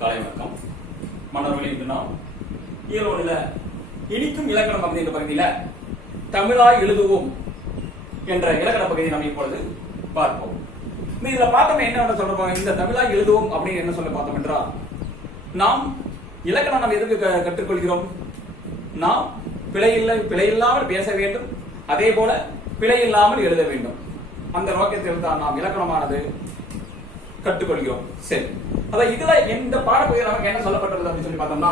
காலை வணக்கம். மன்னர்வழி இன்று நாம் ஈரோடுல இனிக்கும் இலக்கணம் அப்படின்ற பகுதியில தமிழாய் எழுதுவோம் என்ற இலக்கண பகுதியை நாம் இப்பொழுது பார்ப்போம். இதுல பார்த்தோம் என்ன சொல்றோம், இந்த தமிழாய் எழுதுவோம் அப்படின்னு என்ன சொல்ல பார்த்தோம் என்றால், நாம் இலக்கணம் நாம் எதுக்கு கற்றுக்கொள்கிறோம்? நாம் பிழையில்லாமல் பேச வேண்டும், அதே போல பிழை இல்லாமல் எழுத வேண்டும். அந்த நோக்கத்தில் தான் நாம் இலக்கணமானது கற்றுக்கொள்கிறோம். சரி, அதான் இதுல இந்த பாடப்பகுதியில் நமக்கு என்ன சொல்லப்பட்டுள்ளது அப்படின்னு சொல்லி பார்த்தோம்னா,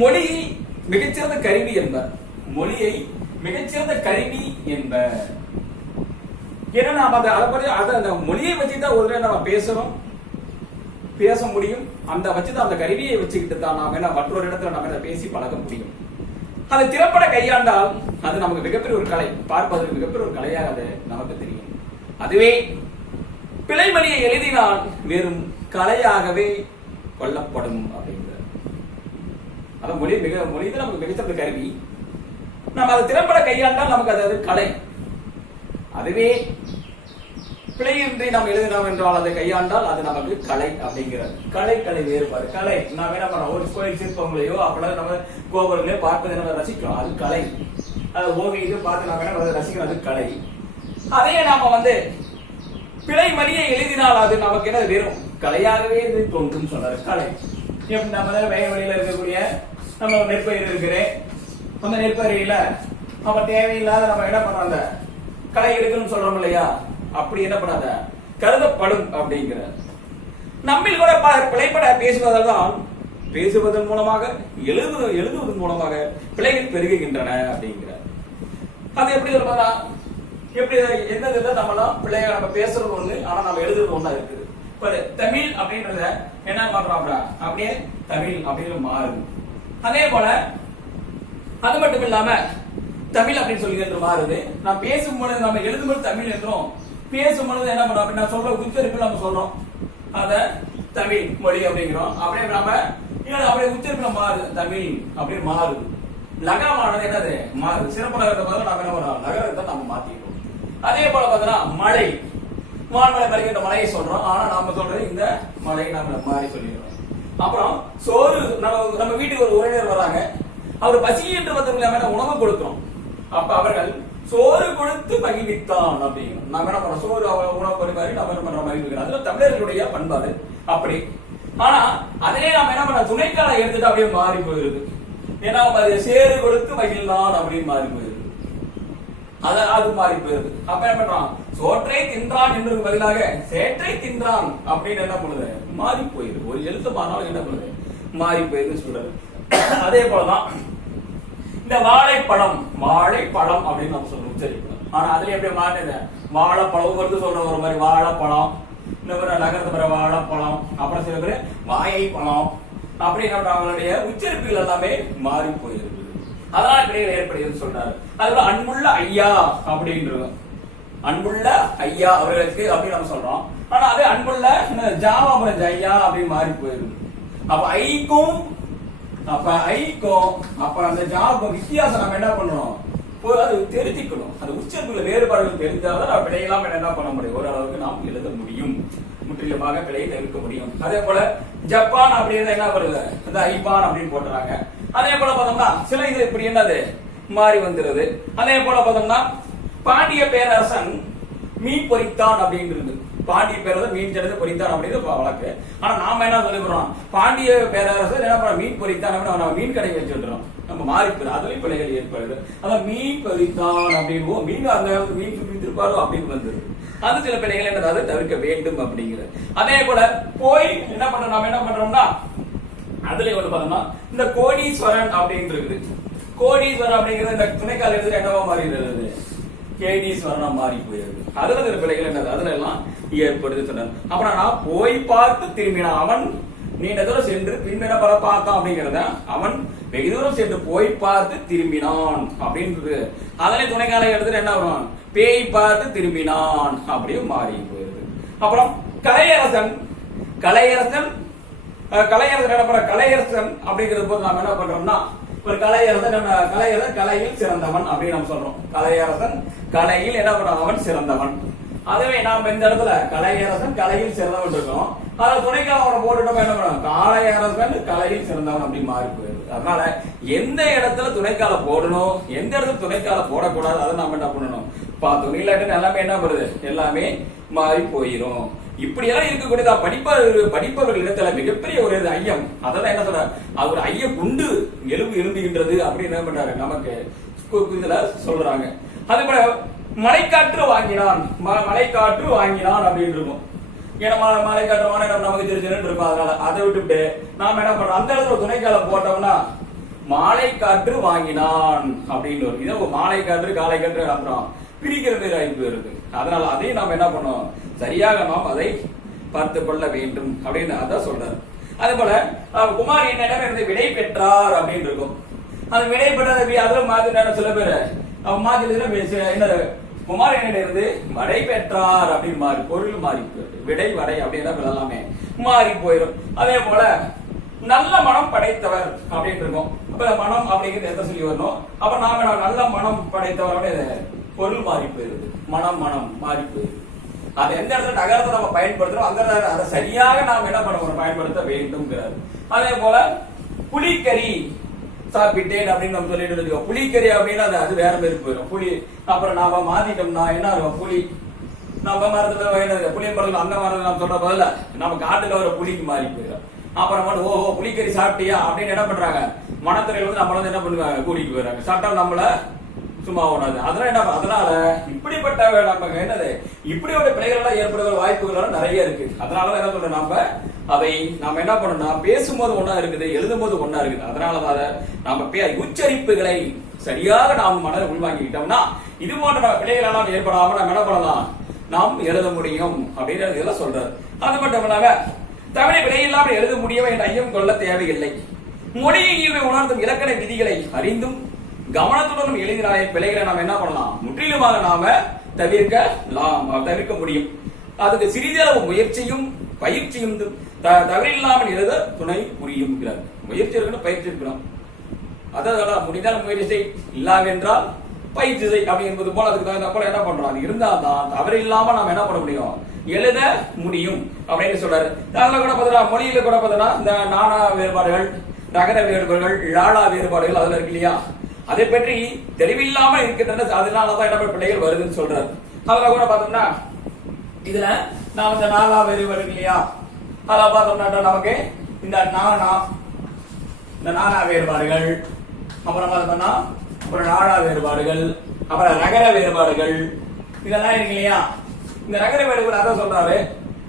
மொழியை மிகச்சிறந்த கருவி என்பர். மொழியை மிகச்சிறந்த கருவி என்பர். ஏன்னா நாம அந்த மொழியை வச்சுதான் ஒரு நம்ம பேச முடியும். அந்த வச்சுதான் அந்த கருவியை வச்சுக்கிட்டு தான் நாம என்ன மற்றொரு இடத்துல நம்ம பேசி பழக முடியும். அதை திறப்பட கையாண்டால் அது நமக்கு மிகப்பெரிய ஒரு கலை, பார்ப்பதற்கு மிகப்பெரிய ஒரு கலையாக அது நமக்கு தெரியும். அதுவே பிழைமொழியை எழுதினால் வெறும் கலையாகவே கொல்லப்படும் அப்படிங்கிறது. அதான் மொழி நமக்கு மிகச்சிறந்த கருவி. நம்ம அதை திறம்பட கையாண்டால் நமக்கு அது கலை. அதுவே பிழையின்றி நாம் எழுதினோம் என்றால் அதை கையாண்டால் அது நமக்கு கலை அப்படிங்கிறது. கலை வேறுபாடு. கலை நாம் என்ன பண்ணோம், ஒரு கோயில் சிற்பங்களையோ அப்படி நம்ம கோபுரங்களையோ பார்ப்பதை நம்ம ரசிக்கிறோம், அது கலை. அது ஓவியத்தை பார்த்து நாம என்ன ரசிக்கிறோம், அது கலை. அதையே நாம பிழை மொழியை எழுதினால் அது நமக்கு என்ன வெறும் கலையாகவே தோன்றும் சொன்னாரு. கலை நம்ம வயல்வெளியில இருக்கக்கூடிய நம்ம நெற்பயிர் இருக்கிறேன், அந்த நெற்பயிரில நம்ம தேவையில்லாத நம்ம என்ன பண்றோம், அந்த களை எடுக்கணும்னு சொல்றோம் இல்லையா, அப்படி என்ன பண்ணாத கருதப்படும் அப்படிங்கிற. நம்மில் கூட பிழைப்பட பேசுவதன் மூலமாக எழுதுவதன் மூலமாக பிழைகள் பெருகுகின்றன அப்படிங்கிற. அது எப்படி சொல்றதா, எப்படி என்னது நம்மளாம் பிள்ளைங்க நம்ம பேசுறது ஒண்ணு, ஆனா நம்ம எழுதுறது ஒண்ணா இருக்குது. இப்ப தமிழ் அப்படின்றத என்ன பண்றோம், அப்படியே தமிழ் அப்படின்னு மாறுது. அதே போல அது மட்டும் இல்லாம தமிழ் அப்படின்னு சொல்லி மாறுது. நான் பேசும்பொழுது நம்ம எழுதும்போது தமிழ் என்றும், பேசும்பொழுது என்ன பண்றோம் அப்படின்னா சொல்ற உச்சரிப்பு நம்ம சொல்றோம், அத தமிழ் மொழி அப்படிங்கிறோம். அப்படியே நாம அப்படியே உச்சரிப்புல மாறுது, தமிழ் அப்படின்னு மாறுது. லகமானது என்னது மாறுது. சிறப்பு நகரத்தை பார்த்து நம்ம என்ன பண்றோம், நகரத்தை நம்ம மாத்திக்கிறோம். அதே போல பார்த்தோம்னா மழை, வான்மலை மறைக்கின்ற மலையை சொல்றோம், ஆனா நாம சொல்றது இந்த மலையை நம்ம மாறி சொல்லிடுறோம். அப்புறம் சோறு, நம்ம வீட்டுக்கு ஒரு உறவினர் வராங்க, அவர் பசி என்று வந்து உணவு கொடுக்கிறோம், அப்ப அவர்கள் சோறு கொடுத்து மகிழ்வித்தான் அப்படிங்கிறோம். நம்ம என்ன பண்றோம், சோறு உணவு பரிமாறி நம்ம என்ன பண்ற மகிழ்விக்கிறோம். அதுல தமிழர்களுடைய பண்பாடு அப்படி. ஆனா அதே நாம என்ன பண்றோம், துணைக்கால எடுத்துட்டு அப்படியே மாறி போயிருது. ஏன்னா சேறு கொடுத்து மகிழ்ந்தான் அப்படின்னு மாறி போயிருது, அது மாறி போயிருது. அப்ப என்ன பண்றான், சோற்றை தின்றான் என்று பதிலாக சேற்றை தின்றான் அப்படின்னு என்ன பண்ணுது, மாறி போயிருது. ஒரு எழுத்து மாறினாலும் என்ன பண்ணுது, மாறி போயிருது சொல்றது. அதே போலதான் இந்த வாழைப்பழம் அப்படின்னு நம்ம சொல்றோம் உச்சரிப்போம். ஆனா அதுல எப்படி மாறினது, வாழைப்பழம் வருது சொல்ற ஒரு மாதிரி வாழைப்பழம், இந்த மாதிரி நகரத்து பிற வாழைப்பழம், அப்புறம் சில பேர் வாழைப்பழம் அப்படின்னு அவங்களுடைய உச்சரிப்புகள் எல்லாமே மாறி போயிருது. அதனால பிழைகள் ஏற்படுகிறது சொல்றாரு. அதுல அன்புள்ள ஐயா அப்படின்றது, அன்புள்ள ஐயா அவர்களுக்கு அப்படின்னு நம்ம சொல்றோம். ஆனா அது அன்புள்ள ஜாவா ஐயா அப்படின்னு மாறி போயிருது. அப்ப ஐக்கும் அப்ப அந்த ஜாவுக்கும் வித்தியாசம் நம்ம என்ன பண்ணணும், அது தெரிஞ்சுக்கணும். அந்த உச்சரிப்புல வேறுபாடுகள் தெரிஞ்சாதான் நம்ம பிழையெல்லாம் என்ன பண்ண முடியும், ஓரளவுக்கு நாம் எழுத முடியும், முற்றிலுமாக பிழையை தவிர்க்க முடியும். அதே போல ஜப்பான் அப்படின்னு என்ன வருது, இந்த ஐபான் அப்படின்னு போட்டுறாங்க. அதே போல பார்த்தோம்னா சில இது இப்படி என்னது மாறி வந்துருது. அதே போல பார்த்தோம்னா பாண்டிய பேரரசன் மீன் பொறித்தான் அப்படின்றது. பாண்டிய பேரரசன் மீன் செடுத்து பொறித்தான் அப்படின்னு வழக்கு. ஆனா நாம என்ன சொல்லிடுறோம், பாண்டிய பேரரசர் என்ன பண்ண மீன் பொறித்தான் அப்படின்னு நம்ம மீன் கடை வச்சுடுறோம். நம்ம மாறி போயிடும், அதுலயும் பிள்ளைகள் ஏற்படுது. அதான் மீன் பொறித்தான் அப்படின்னு மீன் அந்த மீன் பிடித்திருப்பாரோ அப்படின்னு வந்துருது. அது சில பிள்ளைகள் என்னது தவிர்க்க வேண்டும் அப்படிங்கிறது. அதே போல போய் என்ன பண்றோம், நம்ம என்ன பண்றோம்னா அதுல வந்து பார்த்தோம்னா இந்த கோடீஸ்வரன் அப்படின்னு இருக்குது. கோடீஸ்வரன் அப்படிங்கிறது இந்த துணைக்கால எடுத்துட்டு என்னவா மாறிடுறது, கேடீஸ்வரனா மாறி போயிருது. அதுல சில பிள்ளைகள் என்னது அதுல எல்லாம் ஏற்படுது சொன்னார். அப்புறம் நான் போய் பார்த்து திரும்பினான், அவன் நீண்ட தூரம் சென்று திரும்பின பல பார்த்தான் அப்படிங்கிறத, அவன் வெகு தூரம் சென்று போய் பார்த்து திரும்பினான் அப்படின்றது. அதுல துணைக்கால எடுத்துட்டு என்ன வரும், பேய் பார்த்து திரும்பினான் அப்படின்னு மாறி போயிருது. அப்புறம் கலையரசன் அப்படிங்கிறது போது நாம என்ன பண்றோம்னா, ஒரு கலையரசன் கலையில் சிறந்தவன் அப்படின்னு நம்ம சொல்றோம். கலையரசன் கலையில் என்ன பண்றான், அவன் சிறந்தவன். அதுவே நாம இந்த இடத்துல கலையரசன் கலையில் சிறந்தவன் இருக்கோம். அதை துணைக்காக அவனை போட்டுட்டோம் என்ன பண்ணுவோம், காலை அரசன் கலையில் சிறந்தவன் அப்படி மாறி போயிடுது. அதனால எந்த இடத்துல துணைக்கால போடணும், எந்த இடத்துல துணைக்கால போடக்கூடாது, அதை நாம என்ன பண்ணணும் பார்த்தோம். இல்லாட்டி எல்லாமே என்ன பண்ணுது, எல்லாமே மாறி போயிடும். இப்படி எல்லாம் இருக்கக்கூடியதா படிப்பவர்கள் இடத்துல மிகப்பெரிய ஒரு ஐயம். அதெல்லாம் என்ன சொல்ற, அவர் ஐய குண்டு எலும்பு எழுந்துகின்றது அப்படின்னு என்ன பண்றாரு நமக்கு இதுல சொல்றாங்க. அதே போல மலைக்காற்று வாங்கினான், மலைக்காற்று வாங்கினான் அப்படின்னு இருக்கும். ஏன்னா மலைக்காற்று வாங்கினா நமக்கு தெரிஞ்சுன்னு இருக்கும். அதனால அதை விட்டுவிட்டு நாம என்ன பண்றோம், அந்த இடத்துல துணைக்கால போட்டோம்னா மாலை காற்று வாங்கினான் அப்படின்னு வரும். இதை மாலை காற்று காலை காற்று அப்புறம் பிரிக்கிற மாதிரி வாய்ப்பு இருக்கு. அதனால அதையும் நாம் என்ன பண்ணோம், சரியாக நாம் அதை பார்த்து கொள்ள வேண்டும் அப்படின்னு அதான் சொல்றாரு. அதே போல குமார் என்னிடம் இருந்து விடை பெற்றார் அப்படின்னு இருக்கும். அந்த விடை பெற்ற அதுல மாத்தின சில பேர் அவன் மாத்தி என்ன குமார் என்னிடம் இருந்து வடை பெற்றார் அப்படின்னு மாறி பொருள் மாறி போயிடும். விடை வடை அப்படின்னு எல்லாமே மாறி போயிடும். அதே போல நல்ல மனம் படைத்தவர் அப்படின்னு இருக்கும். அப்ப மனம் அப்படிங்கிறது எந்த சொல்லி வரணும், அப்ப நாம நல்ல மனம் படைத்தவர் பொருள் மாறி போயிருது, மனம் மாறி போயிருது. அது எந்த இடத்துல நகரத்தை நம்ம பயன்படுத்துறோம் அந்த அதை சரியாக நாம் என்ன பண்ண பயன்படுத்த வேண்டும். அதே போல புலிக்கறி சாப்பிட்டேன் அப்படின்னு நம்ம சொல்லிட்டு இருக்கோம். புலிக்கறி அப்படின்னா அது வேற மாதிரி போயிடும். புலி அப்புறம் நாம மாத்திட்டோம்னா என்ன இருக்கும், புலி நம்ம மரத்துல புளிய மரத்துல அந்த மரத்துல நம்ம சொல்ற பதில நம்ம காட்டுல வர புலிக்கு மாறி போயிடும். அப்புறம் ஓஹோ புலிக்கறி சாப்பிட்டியா அப்படின்னு என்ன பண்றாங்க, மனத்துறையில வந்து நம்மள என்ன பண்ணுவாங்க, கூட்டிட்டு போயிடுறாங்க. சாப்பிட்டா நம்மள சும்மா ஓடாது. அதெல்லாம் என்ன, அதனால இப்படிப்பட்ட நம்ம என்னது இப்படியோட பிழைகள் எல்லாம் ஏற்படுகிற வாய்ப்புகள் நிறைய இருக்கு. அதனாலதான் என்ன சொல்றோம், அதை நாம என்ன பண்ணணும்னா பேசும்போது ஒன்னா இருக்குது, எழுதும் போது ஒன்னா இருக்குது. அதனாலதான் நாம உச்சரிப்புகளை சரியாக நாம் மனதில் உள்வாங்கிக்கிட்டோம்னா இது போன்ற பிழைகள் எல்லாம் ஏற்படாம நம்ம என்ன பண்ணலாம், நாம் எழுத முடியும் அப்படின்னு இதெல்லாம் சொல்றாரு. அது மட்டும் இல்லாம தமிழை பிழையில்லாமல் எழுத முடியும் என்ற ஐயம் கொள்ள தேவையில்லை. மொழியை உணர்ந்தும் இலக்கண விதிகளை அறிந்தும் கவனத்துடன் எழுதினாலே பிழைகளை நாம என்ன பண்ணலாம், முற்றிலுமாக நாம தவிர்க்க முடியும். அதுக்கு சிறிதளவு முயற்சியும் பயிற்சியும் தவறில்லாமல் எழுத துணை புரியும். முயற்சி இருக்கணும், பயிற்சி இருக்கணும். அதான் முடிந்தால் முயற்சி இல்லாவென்றால் பயிற்சி செய் அப்படி என்பது போல அதுக்கு தகுந்த போல என்ன பண்றோம், அது இருந்தால் தான் தவறு இல்லாம நாம என்ன பண்ண முடியும், எழுத முடியும் அப்படின்னு சொல்றாரு. அதில் கூட பார்த்தா மொழியில கூட பார்த்தோம்னா இந்த நானா வேறுபாடுகள், நகர வேறுபாடுகள், லாளா வேறுபாடுகள் அதுல இருக்கு இல்லையா, அதை பற்றி தெளிவில்லாம இருக்கின்றன. அதனாலதான் என்ன பிள்ளைகள் வருதுன்னு சொல்றாரு. அதுல கூட பார்த்தோம்னா இதுல நாம இந்த நாலா வேறுபாடு இல்லையா, அதெல்லாம் பார்த்தோம்னா நமக்கு இந்த நானா வேறுபாடுகள், அப்புறம் பார்த்தோம்னா அப்புறம் நாடா வேறுபாடுகள், அப்புறம் நகர வேறுபாடுகள் இதெல்லாம் இருக்கு இல்லையா. இந்த நகர வேறுபாடு அதான் சொல்றாரு.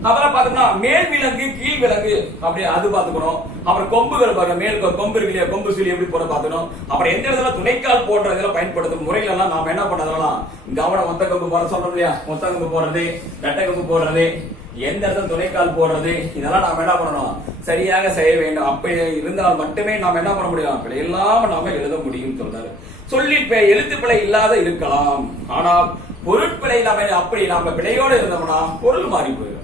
அப்புறம் பார்த்தோம்னா மேல் விலங்கு கீழ் விலங்கு அப்படி அது பாத்துக்கணும். அப்புறம் கொம்புகள் பாருங்க, மேல் கொம்பு இருக்கு இல்லையா, கொம்பு சொல்லி எப்படி போட பாத்துக்கணும். அப்புறம் எந்த இடத்துல துணைக்கால் போடுற இதெல்லாம் பயன்படுத்தும் முறைகள் எல்லாம் நாம என்ன பண்ணதெல்லாம் கவனம். மொத்த கொம்பு போட சொல்றோம் இல்லையா, மொத்த கொம்பு போடுறது, ரெட்டை கொம்பு போடுறது, எந்த இடத்துல துணைக்கால் போடுறது, இதெல்லாம் நாம என்ன பண்ணணும், சரியாக செய்ய வேண்டும். அப்படி இருந்தால் மட்டுமே நாம என்ன பண்ண முடியும், பிழை இல்லாம நாம எழுத முடியும் சொல்றாரு. சொல்லில் எழுத்து பிழை இல்லாத இருக்கலாம், ஆனால் பொருட்பிழை நாம அப்படி நாம பிழையோடு இருந்தோம்னா பொருள் மாறி போயிடும்.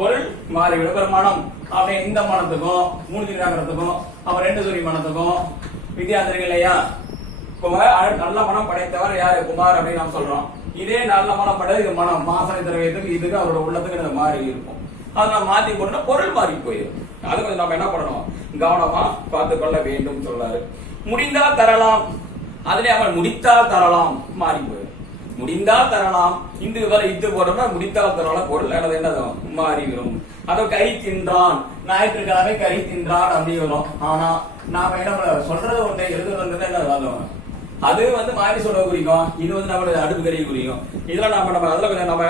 பொருள் மாறிவிடும். மனம் அப்படி இந்த மனத்துக்கும் மூணு நகரத்துக்கும் அவன் ரெண்டு சொல்லி மனத்துக்கும் வித்தியாசம் இல்லையா. நல்ல மனம் படைத்தவர் யாரு, குமார் அப்படின்னு நாம் சொல்றோம். இதே நல்ல மனம் படைத்தது இது மனம் மாசனை திரவியத்துக்கு இதுக்கு அவரோட உள்ளத்துக்கு மாறி இருக்கும். அதை நம்ம மாத்தி போட்டோம்னா பொருள் மாறி போயிடும். அது கொஞ்சம் நம்ம என்ன பண்ணணும், கவனமா பார்த்து கொள்ள வேண்டும் சொல்றாரு. முடிந்தால் தரலாம், அதுல அவன் முடித்தால் தரலாம் மாறி போயிடும். முடிந்தால் தரலாம், இந்து இது போட்டோம்னா முடித்தால் தரலாம் பொருள் என்னது மாறிவிடும். அதை கறி தின்றான், ஞாயிற்றுக்கிழமை கறி தின்றான் அப்படி வரும். ஆனா நாம என்ன சொல்றது ஒண்ணு எழுதுறது என்ன அது வந்து மாறி சொல்ல குறிக்கும், இது வந்து நம்மளுடைய அடுப்பு கறி குறிக்கும். இதெல்லாம் நம்ம அதுல கொஞ்சம் நம்ம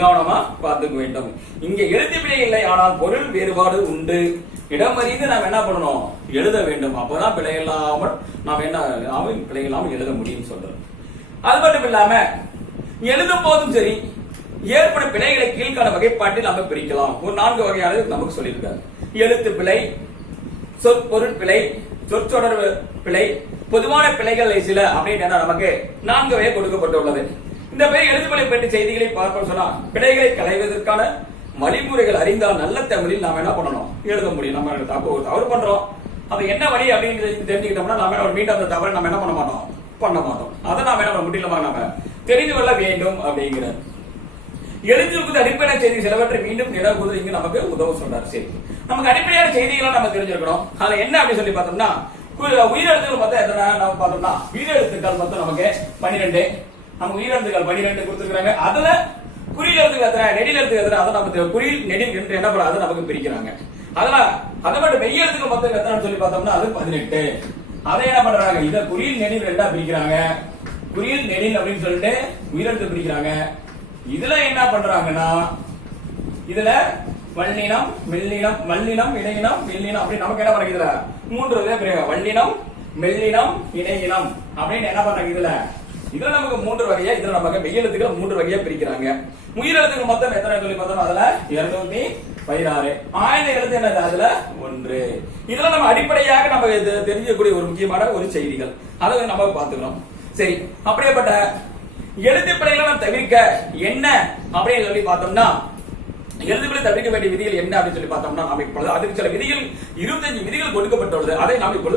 கவனமா பார்த்துக்க வேண்டும். இங்க எழுத்து பிழை இல்லை, ஆனால் பொருள் வேறுபாடு உண்டு. இடம் அறிந்து நாம் என்ன பண்ணணும், எழுத வேண்டும். அப்பதான் பிழை இல்லாமல் நாம் என்ன பிழை இல்லாமல் எழுத முடியும் சொல்றோம். அது மட்டும் இல்லாம எழுதும் போதும் சரி ஏற்படும் பிழைகளை கீழ்காண வகைப்பாட்டில் நம்ம பிரிக்கலாம். ஒரு 4 வகையானது நமக்கு சொல்லியிருக்காரு. எழுத்து பிழை, சொற்பொருட்பிழை, சொற்றொடர் பிழை, பொதுவான பிழைகள் சில அப்படின்னு நமக்கு 4 வகை கொடுக்கப்பட்டுள்ளது. இந்த எழுத்து பிழை பற்றி செய்திகளை பார்ப்போம் சொன்னா பிழைகளை களைவதற்கான வழிமுறைகள் அறிந்தால் நல்ல தமிழில் நாம என்ன பண்ணணும், எழுத முடியும். நம்ம தவறு பண்றோம், அது என்ன வழி அப்படின்னு தெரிஞ்சுக்கிட்டோம்னா நம்ம மீண்டும் அந்த தவறை நம்ம என்ன பண்ண மாட்டோம். அதை நாம என்ன முற்றிலுமாக நாம தெரிந்து கொள்ள வேண்டும் அப்படிங்கிறார். எழுத்துக்கு அடிப்படையான செய்தி சிலவற்றை மீண்டும் நிலவுவது இங்கு நமக்கு உதவ சொல்றாரு. சரி, நமக்கு அடிப்படையான செய்திகளை நம்ம தெரிஞ்சிருக்கணும். அதுல என்ன அப்படின்னு சொல்லி பார்த்தோம்னா, உயிரெழுத்துக்கள் மொத்தம் எத்தனை நம்ம பார்த்தோம்னா, உயிரெழுத்துக்கள் மொத்தம் நமக்கு 12. நமக்கு உயிரெழுத்துக்கள் 12 கொடுத்துருக்காங்க. அதுல குறியில் எழுத்துக்கள் எத்தனை, நெடில் எழுத்துக்கள் எத்தனை, அதை நம்ம குறியில் நெடில் என்று என்ன பண்ண அதை நமக்கு பிரிக்கிறாங்க. அதெல்லாம் அதை மட்டும் மெய் எழுத்துக்கள் மொத்தம் எத்தனை சொல்லி பார்த்தோம்னா அது 18. அதை என்ன பண்றாங்க, இத குறியில் நெடில் ரெண்டா பிரிக்கிறாங்க. குறியில் நெடில் அப்படின்னு சொல்லிட்டு உயிரெழுத்து பிரிக்கிறாங்க. இதுல என்ன பண்றாங்கன்னா, இதுல வல்லினம், மெல்லினம், மல்லினம், இடையினம், மெல்லினம் அப்படி நமக்கு என்ன பண்றாங்க, இதுல 3 வகையா பிரிக்கிறாங்க. வல்லினம், மெல்லினம், இடையினம் அப்படின்னு என்ன பண்றாங்க, இதுல நமக்கு 3 வகையா, இதுல நமக்கு மெய்யெழுத்துக்கள் 3 வகையா பிரிக்கிறாங்க. உயிரெழுத்துக்கள் மொத்தம் எத்தனை சொல்லி பார்த்தோம், அதுல 216. ஆயுத எழுத்து என்னது, அதுல 1. இதுல நம்ம அடிப்படையாக நம்ம தெரிஞ்சக்கூடிய ஒரு முக்கியமான ஒரு செய்திகள், அதை நம்ம பார்த்துக்கிறோம். சரி, அப்படியேப்பட்ட எழுத்துப்பிழைகளை நம்ம தவிர்க்க என்ன அப்படின்னு சொல்லி பார்த்தோம்னா, எழுத்துப்பிழை தவிர்க்க வேண்டிய விதிகள் என்ன அப்படின்னு சொல்லி பார்த்தோம்னா, நாம் இப்பொழுது அதுக்கு சில விதிகள் 25 விதிகள் கொடுக்கப்பட்டுள்ளது. அதை நாம் இப்பொழுது